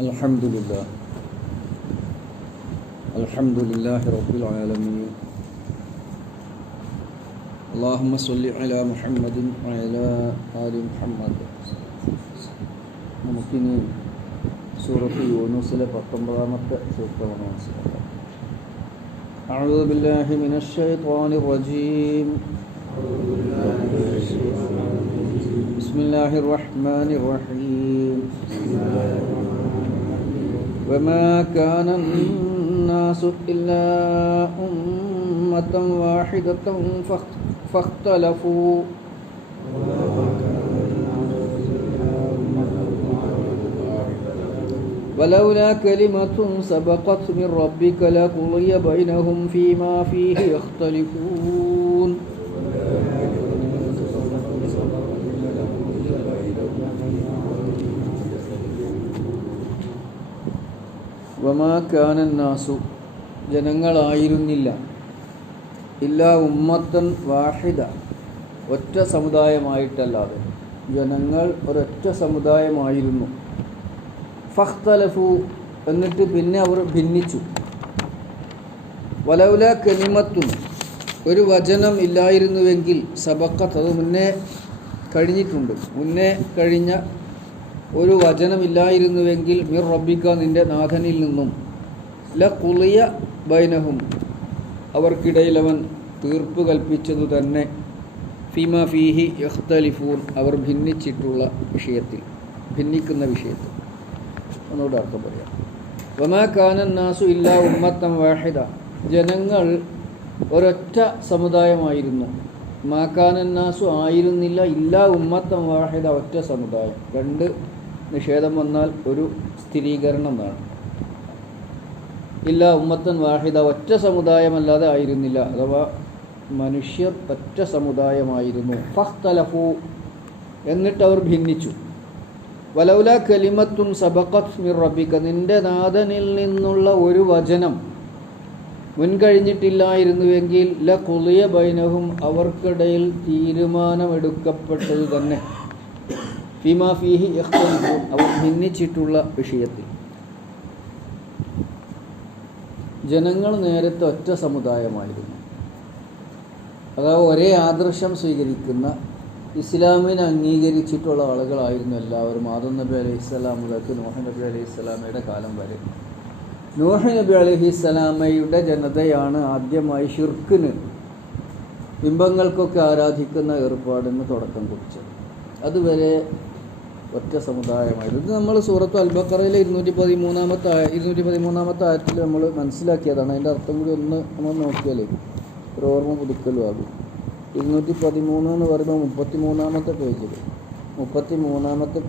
Alhamdulillah. Alhamdulillahi Rabbil Alameen. Allahumma salli ala Muhammadin wa ala ali Muhammad. നമുക്കിനി സൂറത്ത് യൂനൂസിലെ 19-ാമത്തെ സൂക്തമാണ് മനസ്സിലാക്കാം. അഊദു ബില്ലാഹി മിനശ് ശൈത്വാനിർ റജീം. ബിസ്മില്ലാഹിർ റഹ്മാനിർ റഹീം. وما كان الناس إلا أمة واحدة فاختلفوا ولولا كلمة سبقت من ربك لقضي بينهم فيما فيه يختلفون വമാ കാനന്നാസു ജനങ്ങളായിരുന്നില്ല ഇല്ലാ ഉമ്മത്തൻ വാഹിദ ഒറ്റ സമുദായമായിട്ടല്ലാതെ ജനങ്ങൾ ഒരൊറ്റ സമുദായമായിരുന്നു. ഫഖ്തലഫു എന്നിട്ട് പിന്നെ അവർ ഭിന്നിച്ചു. വലൗല കലിമത്തുൻ ഒരു വചനം ഇല്ലായിരുന്നുവെങ്കിൽ സബഖത്ത് അത് മുന്നേ കഴിഞ്ഞിട്ടുണ്ട്, മുന്നേ കഴിഞ്ഞ ഒരു വചനമില്ലായിരുന്നുവെങ്കിൽ മിർ റബ്ബിക നിൻ്റെ നാഥനിൽ നിന്നും ലഖുളിയ ബൈനഹും അവർക്കിടയിൽ അവൻ തീർപ്പ് കൽപ്പിച്ചതു തന്നെ ഫീമാ ഫീഹി യഖ്തലിഫൂൻ അവർ ഭിന്നിച്ചിട്ടുള്ള വിഷയത്തിൽ, ഭിന്നിക്കുന്ന വിഷയത്തിൽ. ഒന്നുകൂടെ അർത്ഥം പറയാം. വമാ കാനന്നാസു ഇല്ലാ ഉമ്മത്തൻ വാഹിദ ജനങ്ങൾ ഒരൊറ്റ സമുദായമായിരുന്നു. മാ കാനന്നാസു ആയിരുന്നില്ല ഇല്ലാ ഉമ്മത്തൻ വാഹിദ ഒറ്റ സമുദായം. രണ്ട് നിഷേധം വന്നാൽ ഒരു സ്ഥിരീകരണം എന്നാണ്. ഇല്ല ഉമ്മത്തൻ വാഹിദ ഒറ്റ സമുദായമല്ലാതെ ആയിരുന്നില്ല, അഥവാ മനുഷ്യർ ഒറ്റ സമുദായമായിരുന്നു. ഫഖ്തലഫു എന്നിട്ട് അവർ ഭിന്നിച്ചു. വലൗല കലിമത്തുൻ സബഖത് മിർ റബ്ബിക നിൻ്റെ നാഥനിൽ നിന്നുള്ള ഒരു വചനം മുൻകഴിഞ്ഞിട്ടില്ലായിരുന്നുവെങ്കിൽ ലഖുളിയ ബൈനഹും അവർക്കിടയിൽ തീരുമാനമെടുക്കപ്പെട്ടത് തന്നെ ഫീമാ ഫീഹി യഖ്തലിഫൂൻ അവർ ഭിന്നിച്ചിട്ടുള്ള വിഷയത്തിൽ. ജനങ്ങൾ നേരത്തെ ഒറ്റ സമുദായമായിരുന്നു, അതായത് ഒരേ ആദർശം സ്വീകരിക്കുന്ന ഇസ്ലാമിനെ അംഗീകരിച്ചിട്ടുള്ള ആളുകളായിരുന്നു എല്ലാവരും. ആദം നബി അലൈഹിസ്സലാം മുതൽക്ക് നൂഹ് നബി അലൈഹിസ്സലാമയുടെ കാലം വരെ. നൂഹ് നബി അലൈഹിസ്സലാമയുടെ ജനതയാണ് ആദ്യമായി ഷിർക്കിന്, ബിംബങ്ങൾക്കൊക്കെ ആരാധിക്കുന്ന ഏർപ്പാടിന് തുടക്കം കുറിച്ചത്. അതുവരെ ഒറ്റ സമുദായമായിരുന്നു. ഇത് നമ്മൾ സൂറത്ത് അൽ-ബഖറയിലെ 213-ാമത്തെ ആയത്തിൽ നമ്മൾ മനസ്സിലാക്കിയതാണ്. അതിൻ്റെ അർത്ഥം കൂടി ഒന്ന് നമ്മൾ നോക്കിയാലേ ഒരു ഓർമ്മ പുതുക്കലും ആകും. 213 എന്ന് പറയുമ്പോൾ 33-ാമത്തെ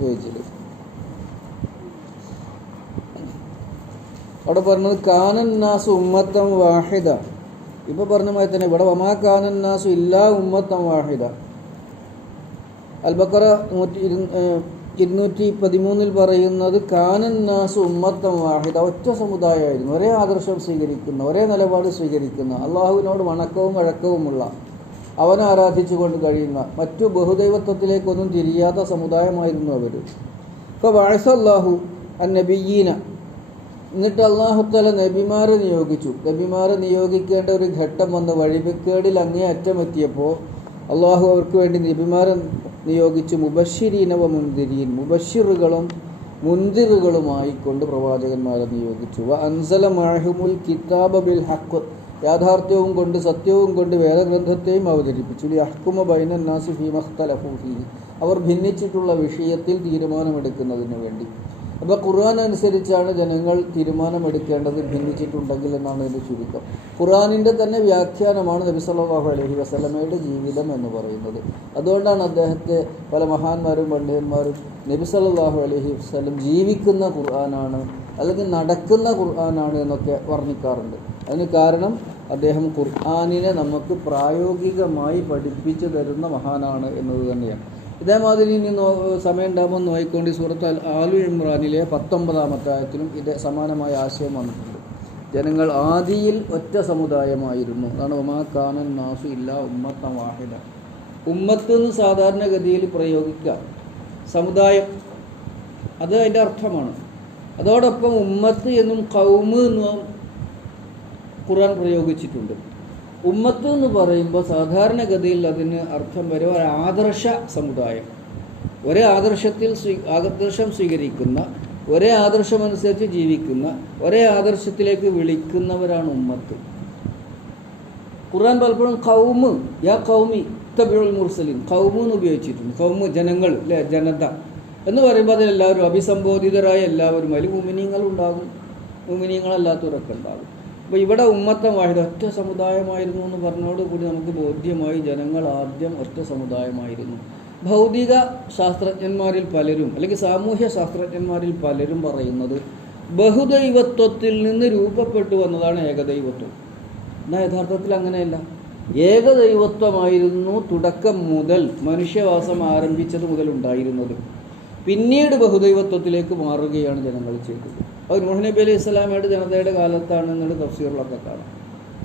പേജിൽ അവിടെ പറഞ്ഞത് കാനന്നാസു ഉമ്മത്തൻ വാഹിദ. ഇപ്പോൾ പറഞ്ഞ മാതിരി തന്നെ ഇവിടെ വമാ കാനന്നാസു ഇല്ലാ ഉമ്മത്തൻ വാഹിദ. അൽ-ബഖറ 213 പറയുന്നത് കാനന്നാസു ഉമ്മത്തൻ വാഹിദ ഒറ്റ സമുദായമായിരുന്നു, ഒരേ ആദർശം സ്വീകരിക്കുന്ന, ഒരേ നിലപാട് സ്വീകരിക്കുന്ന, അള്ളാഹുവിനോട് വണക്കവും വഴക്കവുമുള്ള, അവനെ ആരാധിച്ചുകൊണ്ട് കഴിയുന്ന, മറ്റു ബഹുദൈവത്വത്തിലേക്കൊന്നും തിരിയാത്ത സമുദായമായിരുന്നു അവർ. ഇപ്പോൾ വഅസല്ലാഹു അന്നബിയ്യീന എന്നിട്ട് അള്ളാഹു തആല നബിമാരെ നിയോഗിച്ചു. നബിമാരെ നിയോഗിക്കേണ്ട ഒരു ഘട്ടം വന്ന് വഴികേടിൽ അങ്ങേ അറ്റമെത്തിയപ്പോൾ അള്ളാഹു അവർക്ക് വേണ്ടി നബിമാരെ നിയോഗിച്ചു. മുബശ്ശിരീന വ മുൻദിരീൻ മുബശ്ശിറുകളും മുൻദിറുകളുമായി കൊണ്ട് പ്രവാചകന്മാരെ നിയോഗിച്ചു. വ അൻസല മഅഹുൽ കിതാബ ബിൽ ഹഖ് യാഥാർത്ഥ്യവും കൊണ്ട് സത്യവും കൊണ്ട് വേദഗ്രന്ഥത്തെയും അവതരിപ്പിച്ചു. ലിയഹ്കുമ ബൈനൻ നാസി ഫീമ ഇഖ്തലഫൂ ഫീഹി അവർ ഭിന്നിച്ചിട്ടുള്ള വിഷയത്തിൽ തീരുമാനമെടുക്കുന്നതിന് വേണ്ടി. അപ്പോൾ ഖുർആൻ അനുസരിച്ചാണ് ജനങ്ങൾ തീരുമാനമെടുക്കേണ്ടത് ഭിന്നിച്ചിട്ടുണ്ടെങ്കിൽ എന്നാണ് ഇതിൻ്റെ ചുരുക്കം. ഖുർആനിൻ്റെ തന്നെ വ്യാഖ്യാനമാണ് നബി സല്ലല്ലാഹു അലൈഹി വസല്ലമയുടെ ജീവിതം എന്ന് പറയുന്നത്. അതുകൊണ്ടാണ് അദ്ദേഹത്തെ പല മഹാന്മാരും പണ്ഡിതന്മാരും നബി സല്ലല്ലാഹു അലൈഹി വസല്ലം ജീവിക്കുന്ന ഖുർആനാണ് അല്ലെങ്കിൽ നടക്കുന്ന ഖുർആനാണ് എന്നൊക്കെ വർണ്ണിക്കാറുണ്ട്. അതിന് കാരണം അദ്ദേഹം ഖുർആനിനെ നമുക്ക് പ്രായോഗികമായി പഠിപ്പിച്ചു തരുന്ന മഹാനാണ് എന്നത് തന്നെയാണ്. ഇതേമാതിരി ഇനി സമയം ഉണ്ടാകുമ്പോൾ നോക്കിക്കൊണ്ട് സൂറത്ത് ആലു ഇമ്രാനിലെ 19-ാമത്തെ ആയത്തിലും ഇതേ സമാനമായ ആശയം വന്നിട്ടുണ്ട്. ജനങ്ങൾ ആദിയിൽ ഒറ്റ സമുദായമായിരുന്നു. അതാണ് വമാ കാനൻ നാസു ഇല്ലാ ഉമ്മത്തൻ വാഹിദ. ഉമ്മത്ത് എന്ന് സാധാരണഗതിയിൽ പ്രയോഗിക്കുക സമുദായം, അത് അതിൻ്റെ അർത്ഥമാണ്. അതോടൊപ്പം ഉമ്മത്ത് എന്നും ഖൗമ് എന്നും ഖുർആൻ പ്രയോഗിച്ചിട്ടുണ്ട്. ഉമ്മത്ത് എന്ന് പറയുമ്പോൾ സാധാരണഗതിയിൽ അതിന് അർത്ഥം വരും ഒരു ആദർശ സമുദായം, ഒരേ ആദർശം സ്വീകരിക്കുന്ന, ഒരേ ആദർശമനുസരിച്ച് ജീവിക്കുന്ന, ഒരേ ആദർശത്തിലേക്ക് വിളിക്കുന്നവരാണ് ഉമ്മത്ത്. ഖുർആൻ പലപ്പോഴും ഖൗമ്, യാ ഖൗമി ഇത്തബിഉൽ മുർസലീൻ, ഖൗമ് എന്ന് ഉപയോഗിച്ചിട്ടുണ്ട്. ഖൗമ് ജനങ്ങൾ, അല്ലെ, ജനത എന്ന് പറയുമ്പോൾ അതിലെല്ലാവരും അഭിസംബോധിതരായ എല്ലാവരും, അതിൽ മുഅ്മിനീങ്ങളുണ്ടാകും, മുഅ്മിനീങ്ങളല്ലാത്തവരൊക്കെ ഉണ്ടാകും. അപ്പോൾ ഇവിടെ ഉമ്മത്തൻ വാഹിദ, ഒറ്റ സമുദായമായിരുന്നു എന്ന് പറഞ്ഞതോടുകൂടി നമുക്ക് ബോധ്യമായി ജനങ്ങൾ ആദ്യം ഒറ്റ സമുദായമായിരുന്നു. ഭൗതിക ശാസ്ത്രജ്ഞന്മാരിൽ പലരും, അല്ലെങ്കിൽ സാമൂഹ്യ ശാസ്ത്രജ്ഞന്മാരിൽ പലരും പറയുന്നത് ബഹുദൈവത്വത്തിൽ നിന്ന് രൂപപ്പെട്ടു വന്നതാണ് ഏകദൈവത്വം. എന്നാൽ യഥാർത്ഥത്തിൽ അങ്ങനെയല്ല. ഏകദൈവത്വമായിരുന്നു തുടക്കം മുതൽ, മനുഷ്യവാസം ആരംഭിച്ചത് മുതൽ ഉണ്ടായിരുന്നത്. പിന്നീട് ബഹുദൈവത്വത്തിലേക്ക് മാറുകയാണ് ജനങ്ങൾ ചെയ്തത്. അത് നൂഹ് നബി അലൈഹി സ്വലാമയുടെ ജനതയുടെ കാലത്താണെന്നുള്ള തഫ്സീറുകളൊക്കെ കാണാം.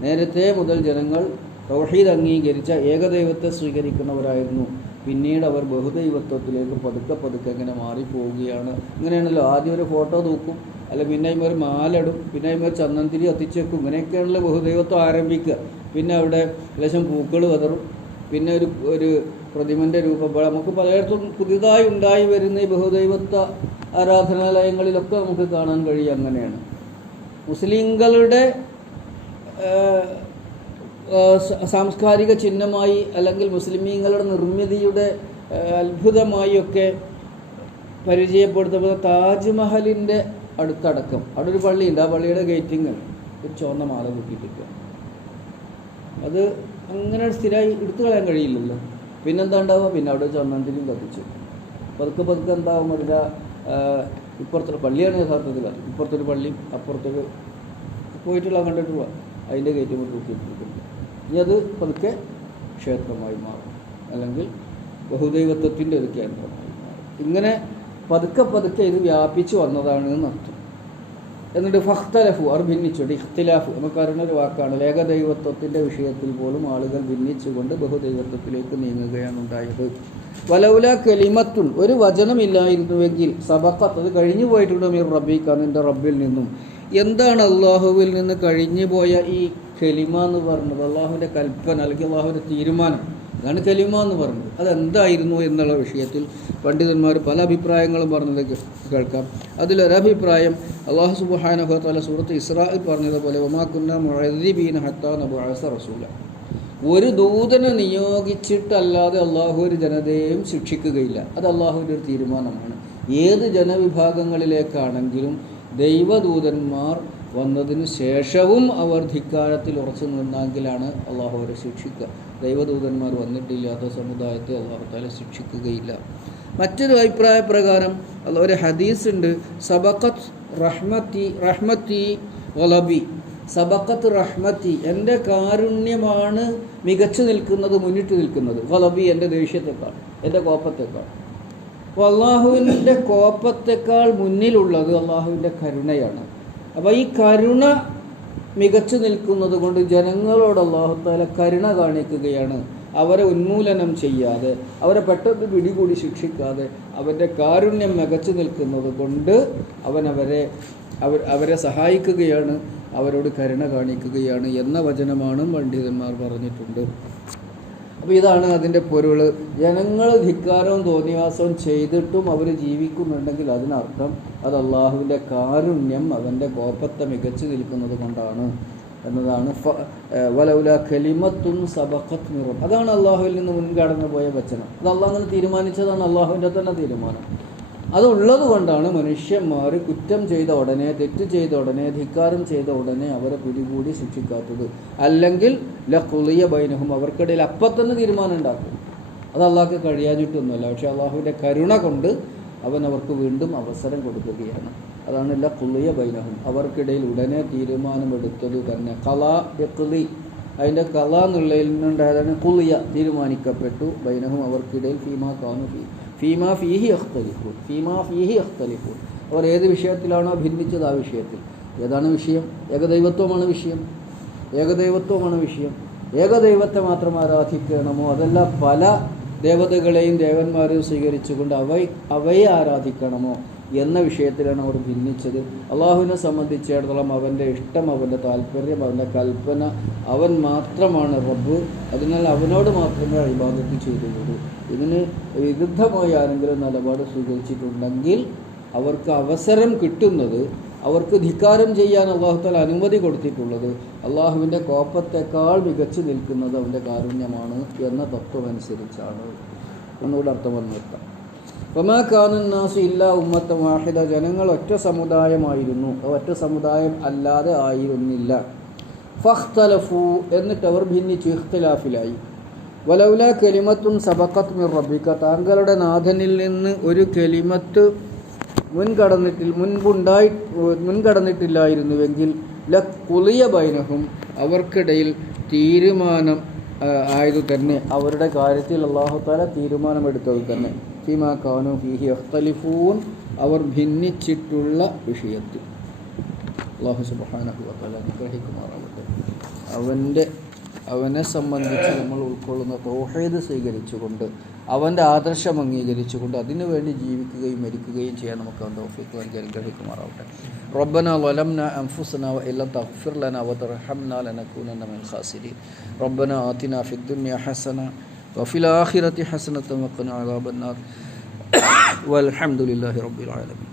നേരത്തെ മുതൽ ജനങ്ങൾ തൗഹീദ് അംഗീകരിച്ച ഏകദൈവത്തെ സ്വീകരിക്കുന്നവരായിരുന്നു. പിന്നീട് അവർ ബഹുദൈവത്വത്തിലേക്ക് പതുക്കെ ഇങ്ങനെ മാറിപ്പോവുകയാണ്. ഇങ്ങനെയാണല്ലോ, ആദ്യം ഒരു ഫോട്ടോ തൂക്കും, അല്ല പിന്നെ ഒരു മാലടും, പിന്നെ ഒരു ചന്ദനത്തിരി കത്തിച്ചേക്കും. ഇങ്ങനെയൊക്കെയാണല്ലോ ബഹുദൈവത്വം ആരംഭിക്കുക. പിന്നെ അവിടെ ലക്ഷം പൂക്കൾ വിതറും, പിന്നെ ഒരു പ്രതിമൻ്റെ രൂപം. നമുക്ക് പലയിടത്തും പുതിയതായി ഉണ്ടായി വരുന്ന ഈ ബഹുദൈവത്വ ആരാധനാലയങ്ങളിലൊക്കെ നമുക്ക് കാണാൻ കഴിയും. അങ്ങനെയാണ് മുസ്ലിങ്ങളുടെ സാംസ്കാരിക ചിഹ്നമായി, അല്ലെങ്കിൽ മുസ്ലിമീങ്ങളുടെ നിർമ്മിതിയുടെ അത്ഭുതമായി ഒക്കെ പരിചയപ്പെടുത്തപ്പെടുന്ന താജ്മഹലിൻ്റെ അടുത്തടക്കം അവിടെ ഒരു പള്ളിയുണ്ട്. ആ പള്ളിയുടെ ഗേറ്റിങ് ഒരു ചുവന്ന മാല കൂട്ടിയിട്ടിരിക്കുക. അത് അങ്ങനെ സ്ഥിരമായി എടുത്തു കളയാൻ കഴിയില്ലല്ലോ. പിന്നെന്താ ഉണ്ടാവുക? പിന്നെ അവിടെ ചന്ദനത്തിലും കത്തിച്ചു പതുക്കെ എന്താവും, അതിൻ്റെ ഇപ്പുറത്തൊരു പള്ളിയാണ് യഥാർത്ഥത്തിൽ. ഇപ്പുറത്തൊരു പള്ളിയും അപ്പുറത്തൊരു പോയിട്ടുള്ള കണ്ടിട്ട് പോവാം, അതിൻ്റെ ഗേറ്റ് കൊണ്ട് തൂക്കിയിട്ടിരിക്കുന്നു. ഇനി അത് പതുക്കെ ക്ഷേത്രമായി മാറും, അല്ലെങ്കിൽ ബഹുദൈവത്വത്തിൻ്റെ ഒരു കേന്ദ്രമായി മാറും. ഇങ്ങനെ പതുക്കെ ഇത് വ്യാപിച്ചു വന്നതാണ് എന്നർത്ഥം. എന്നിട്ട് ഫഖ്തലഫു, അവർ ഭിന്നിച്ചുകൊണ്ട്, ഇഖ്തിലാഫ് നമുക്കറിയുന്ന ഒരു വാക്കാണ്. ഏകദൈവത്വത്തിൻ്റെ വിഷയത്തിൽ പോലും ആളുകൾ ഭിന്നിച്ചുകൊണ്ട് ബഹുദൈവത്വത്തിലേക്ക് നീങ്ങുകയാണ് ഉണ്ടായത്. വലൗല കലിമത്തുൻ, ഒരു വചനമില്ലായിരുന്നുവെങ്കിൽ, സബഖത്ത്, അത് കഴിഞ്ഞു പോയിട്ടുണ്ട്, മിർ റബ്ബിക, നിൻ്റെ റബ്ബിൽ നിന്നും. എന്താണ് അള്ളാഹുവിൽ നിന്ന് കഴിഞ്ഞു പോയ ഈ കലിമ എന്ന് പറഞ്ഞത്? അള്ളാഹുവിൻ്റെ കൽപ്പന, അല്ലെങ്കിൽ അള്ളാഹുവിൻ്റെ തീരുമാനം, അതാണ് കലിമ എന്ന് പറഞ്ഞത്. അതെന്തായിരുന്നു എന്നുള്ള വിഷയത്തിൽ പണ്ഡിതന്മാർ പല അഭിപ്രായങ്ങളും പറഞ്ഞത് കേൾക്കാം. അതിലൊരഭിപ്രായം അള്ളാഹു സുബ്ഹാനഹു വ തആല സൂറത്ത് ഇസ്രായിൽ പറഞ്ഞതുപോലെ, വമാ കുന്നാ മുഅദ്ദിബീന ഹത്താ നബ്അസ റസൂല, ഒരു ദൂതനെ നിയോഗിച്ചിട്ടല്ലാതെ അള്ളാഹു ഒരു ജനതയെയും ശിക്ഷിക്കുകയില്ല. അത് അള്ളാഹുവിൻ്റെ ഒരു തീരുമാനമാണ്. ഏത് ജനവിഭാഗങ്ങളിലേക്കാണെങ്കിലും ദൈവദൂതന്മാർ വന്നതിന് ശേഷവും അവർ ധിക്കാരത്തിൽ ഉറച്ചു നിന്നെങ്കിലാണ് അള്ളാഹു അവരെ ശിക്ഷിക്കുക. ദൈവദൂതന്മാർ വന്നിട്ടില്ലാത്ത സമുദായത്തെ അള്ളാഹു തആല ശിക്ഷിക്കുകയില്ല. മറ്റൊരു അഭിപ്രായ പ്രകാരം ഒരു ഹദീസ് ഉണ്ട്, സബഖത്ത് റഹ്മത്തി വലബി, സബഖത്ത് റഹ്മത്തി, എൻ്റെ കാരുണ്യമാണ് മികച്ചു നിൽക്കുന്നത്, മുന്നിട്ട് നിൽക്കുന്നത്, വലബി, എൻ്റെ ദേഷ്യത്തെക്കാൾ, എൻ്റെ കോപത്തെക്കാൾ. അപ്പോൾ അള്ളാഹുവിൻ്റെ കോപത്തെക്കാൾ മുന്നിലുള്ളത് അള്ളാഹുവിൻ്റെ കരുണയാണ്. അപ്പോൾ ഈ കരുണ മികച്ചു നിൽക്കുന്നത് കൊണ്ട് ജനങ്ങളോട് അല്ലാഹു തആല കരുണ കാണിക്കുകയാണ്. അവരെ ഉന്മൂലനം ചെയ്യാതെ, അവരെ പെട്ടെന്ന് പിടികൂടി ശിക്ഷിക്കാതെ, അവൻ്റെ കാരുണ്യം മികച്ചു നിൽക്കുന്നത് കൊണ്ട് അവരെ സഹായിക്കുകയാണ്, അവരോട് കരുണ കാണിക്കുകയാണ് എന്ന വചനമാണ് പണ്ഡിതന്മാർ പറഞ്ഞിട്ടുണ്ട്. അപ്പോൾ ഇതാണ് അതിൻ്റെ പൊരുൾ. ജനങ്ങൾ ധിക്കാരവും തോന്നിവാസവും ചെയ്തിട്ടും അവർ ജീവിക്കുന്നുണ്ടെങ്കിൽ അതിനർത്ഥം അത് അള്ളാഹുവിൻ്റെ കാരുണ്യം, അവൻ്റെ കോപത്തെ മികച്ചു നിൽക്കുന്നത് കൊണ്ടാണ് എന്നതാണ്. വലൗല കലിമത്തുൻ സബഖത് മിർ, അതാണ് അള്ളാഹുവിൽ നിന്ന് മുൻകടന്നു പോയ വചനം. അത് അള്ളാഹു അങ്ങനെ തീരുമാനിച്ചതാണ്, അള്ളാഹുവിൻ്റെ തന്നെ തീരുമാനം. അതുള്ളത് കൊണ്ടാണ് മനുഷ്യന്മാർ കുറ്റം ചെയ്ത ഉടനെ, തെറ്റ് ചെയ്ത ഉടനെ, ധിക്കാരം ചെയ്ത ഉടനെ അവരെ പിടികൂടി ശിക്ഷിക്കാത്തത്. അല്ലെങ്കിൽ ലഖുളിയ ബൈനഹും, അവർക്കിടയിൽ അപ്പം തന്നെ തീരുമാനം ഉണ്ടാക്കും. അത് അള്ളാഹ്ക്ക് കഴിയാഞ്ഞിട്ടൊന്നുമല്ല, പക്ഷേ അള്ളാഹുവിൻ്റെ കരുണ കൊണ്ട് അവൻ അവർക്ക് വീണ്ടും അവസരം കൊടുക്കുകയാണ്. അതാണ് ലഖുളിയ ബൈനഹും, അവർക്കിടയിൽ ഉടനെ തീരുമാനമെടുത്തത് തന്നെ. ഖലാ യഖ്ലി, അതിൻ്റെ കല എന്നുള്ളതിൽ നിന്നുണ്ടായതാണ് ഖുളിയ, തീരുമാനിക്കപ്പെട്ടു. ബൈനഹും, അവർക്കിടയിൽ ഫീമാ ഫീഹി യഖ്തലിഫൂൻ, അവർ ഏത് വിഷയത്തിലാണോ ഭിന്നിച്ചത് ആ വിഷയത്തിൽ. ഏതാണ് വിഷയം? ഏകദൈവത്വമാണ് വിഷയം. ഏകദൈവത്തെ മാത്രം ആരാധിക്കണമോ, അതല്ല പല ദേവതകളെയും ദേവന്മാരെയും സ്വീകരിച്ചുകൊണ്ട് അവയെ ആരാധിക്കണമോ, എന്ന വിഷയത്തിലാണ് അവർ ഭിന്നിച്ചത്. അള്ളാഹുവിനെ സംബന്ധിച്ചിടത്തോളം അവൻ്റെ ഇഷ്ടം, അവൻ്റെ താല്പര്യം, അവൻ്റെ കൽപ്പന, അവൻ മാത്രമാണ് റബ്ബ്. അതിനാൽ അവനോട് മാത്രമേ ഇബാദത്ത് ചെയ്തുള്ളൂ. ഇതിന് വിരുദ്ധമായി ആരെങ്കിലും നിലപാട് സ്വീകരിച്ചിട്ടുണ്ടെങ്കിൽ അവർക്ക് അവസരം കിട്ടുന്നത്, അവർക്ക് ധിക്കാരം ചെയ്യാൻ അള്ളാഹു തആല അനുമതി കൊടുത്തിട്ടുള്ളത് അള്ളാഹുവിൻ്റെ കോപത്തേക്കാൾ മികച്ചു നിൽക്കുന്നത് അവൻ്റെ കാരുണ്യമാണ് എന്ന തത്വമനുസരിച്ചാണ്. ഒന്നുകൂടെ അർത്ഥം വന്നു നിർത്താം. വമാ കാനന്നാസു ഇല്ലാ ഉമ്മത്തൻ വാഹിദ, ജനങ്ങൾ ഒറ്റ സമുദായമായിരുന്നു, ഒറ്റ സമുദായം അല്ലാതെ ആയിരുന്നില്ല. ഫഖ്തലഫു, എന്നിട്ട് അവർ ഭിന്നിച്ചു, ഇഖ്തിലാഫിലായി. വലൗലാ കലിമത്തുൻ സബഖത് മിർ റബ്ബിക, താങ്കളുടെ നാഥനിൽ നിന്ന് ഒരു കലിമത്ത് മുൻകടന്നിട്ടില്ലായിരുന്നുവെങ്കിൽ ലഖുളിയ ബൈനഹും, അവർക്കിടയിൽ തീരുമാനം ആയതു തന്നെ, അവരുടെ കാര്യത്തിൽ അല്ലാഹു തആല തീരുമാനമെടുത്തത് തന്നെ. ഫീമാ കാനൂ ഫീഹി യഖ്തലിഫൂൻ, അവർ ഭിന്നിച്ചിട്ടുള്ള വിഷയത്തിൽ. അല്ലാഹു സുബ്ഹാനഹു വ തആല അനുഗ്രഹിക്കുമാറാവട്ടെ. അവനെ സംബന്ധിച്ച് നമ്മൾ ഉൾക്കൊള്ളുന്ന തൗഹീദ് സ്വീകരിച്ചുകൊണ്ട്, അവൻ്റെ ആദർശം അംഗീകരിച്ചുകൊണ്ട് അതിനുവേണ്ടി ജീവിക്കുകയും മരിക്കുകയും ചെയ്യാൻ നമുക്ക് അവൻ്റെ തൗഫീഖ് നൽകി അനുഗ്രഹിക്കുമാറാവട്ടെ. റബ്ബനാ വലംനാ അൻഫുസനാ വഇല്ലം തഗ്ഫിർ ലനാ വതർഹംനാ ലനകൂനന്ന മിനൽ ഖാസിരീൻ. റബ്ബനാ ആതിനാ ഫിദ്ദുനിയ ഹസന വഫിൽ ആഖിറതി ഹസനത വഖിനാ അദാബന്നാർ. വൽഹംദുലില്ലാഹി റബ്ബിൽ ആലമീൻ.